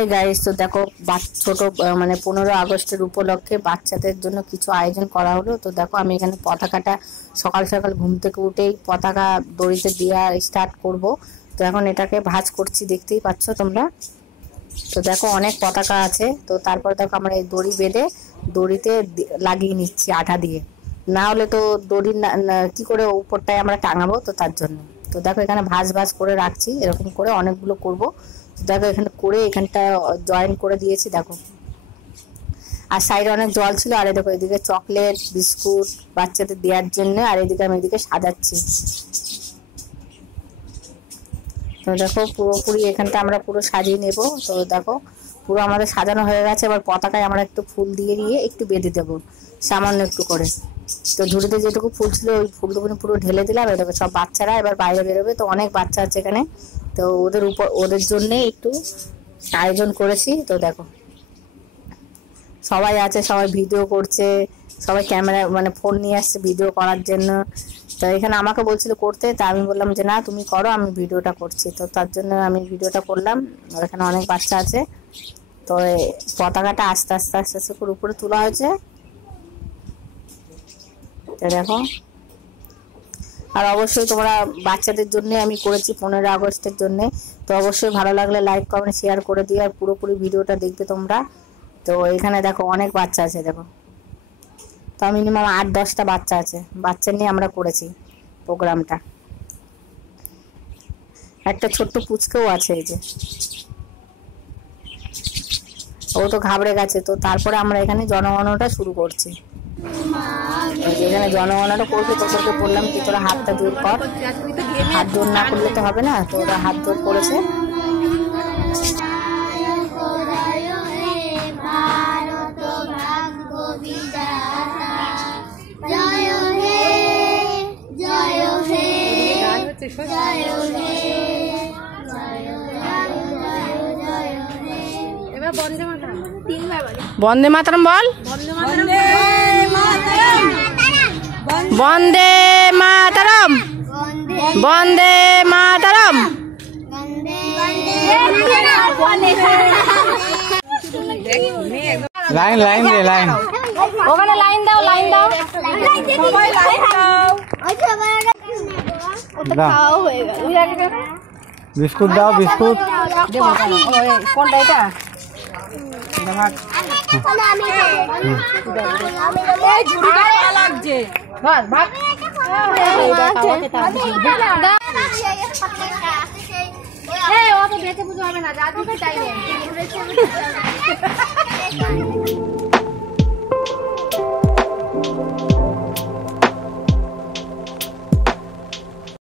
Hi guys, তো দেখো ছোট মানে 15 আগস্টের উপলক্ষে বাচ্চাদের জন্য কিছু আয়োজন করা হলো। তো দেখো আমি এখানে পতাকাটা সকাল সকাল ঘুম থেকে উঠেই পতাকা দড়িতে দেওয়া স্টার্ট করব। তো এখন এটাকে ভাঁজ করছি, দেখতেই পাচ্ছ তোমরা। তো দেখো অনেক পতাকা আছে। তো তারপর দেখো আমরা এই দড়ি বেঁধে দড়িতে লাগিয়ে নিচ্ছি আঠা দিয়ে, না হলে তো দড়ি কি করে উপরটায় আমরা টাঙাবো, তো তার জন্য। তো দেখো এখানে ভাঁজ করে রাখছি, এরকম করে অনেকগুলো করব। দেখো এখানে করে এখানটা জয়েন করে দিয়েছি দেখো। আর সাইডে অনেক জল ছিল, আর দেখো এদিকে চকলেট বিস্কুট বাচ্চাদের দেওয়ার জন্য, আর এদিকে আমি এদিকে সাজাচ্ছি। তো দেখো পুরোপুরি এখানটা আমরা পুরো সাজিয়ে নেব। তো দেখো পুরো আমাদের সাজানো হয়ে গেছে। এবার পতাকায় আমরা একটু ফুল দিয়ে একটু বেঁধে দেবো, সামান্য একটু করে। তো ঝুড়িতে যেটুকু ফুল ছিল ওই ফুলটুকু পুরো ঢেলে দিলাম। এটাকে সব বাচ্চারা এবার বাইরে বেরোবে। তো অনেক বাচ্চা আছে এখানে, তো ওদের জন্যে একটু আয়োজন করেছি। তো দেখো সবাই আছে, সবাই ভিডিও করছে, সবাই ক্যামেরা মানে ফোন নিয়ে আসছে ভিডিও করার জন্য। তো এখানে আমাকে বলছিল করতে, তা আমি বললাম যে না তুমি করো, আমি ভিডিওটা করছি। তো তার জন্য আমি ভিডিওটা করলাম। আর এখানে অনেক বাচ্চা আছে। তো পতাকাটা আস্তে আস্তে আস্তে আস্তে করে উপরে তোলা হয়েছে। তো দেখো, আর অবশ্যই তোমরা বাচ্চাদের জন্য আমি করেছি 15 আগস্টের জন্য। তো অবশ্যই ভালো লাগলে লাইক কমেন্ট শেয়ার করে দিও, আর পুরোপুরি ভিডিওটা দেখবে তোমরা। তো এখানে দেখো অনেক বাচ্চা আছে দেখো, তো মিনিমাম 8-10টা বাচ্চা আছে। বাচ্চা নিয়ে আমরা করেছি প্রোগ্রামটা। একটা ছোট্ট পুচকেও আছে, এই যে ও তো ঘাবড়ে গেছে। তো তারপরে আমরা এখানে জনগণনাটা শুরু করছি। এখানে জনগণনাটা করবে, তোদেরকে বললাম কি তোরা হাতটা জোর কর, হাত জোর না করলে তো হবে না। তো ওরা হাত জোর করেছে। বন্দে মাতরম বল, বন্দে মাতরম, বন্দে মাতরম। লাইন লাইন দে, লাইন ওখানে লাইন দাও, লাইন দাও, বিস্কুট দাও, বিস্কুট। কোনটা এটা? বেঁচে পুজো হবে না, যা দিবি তাই নেই।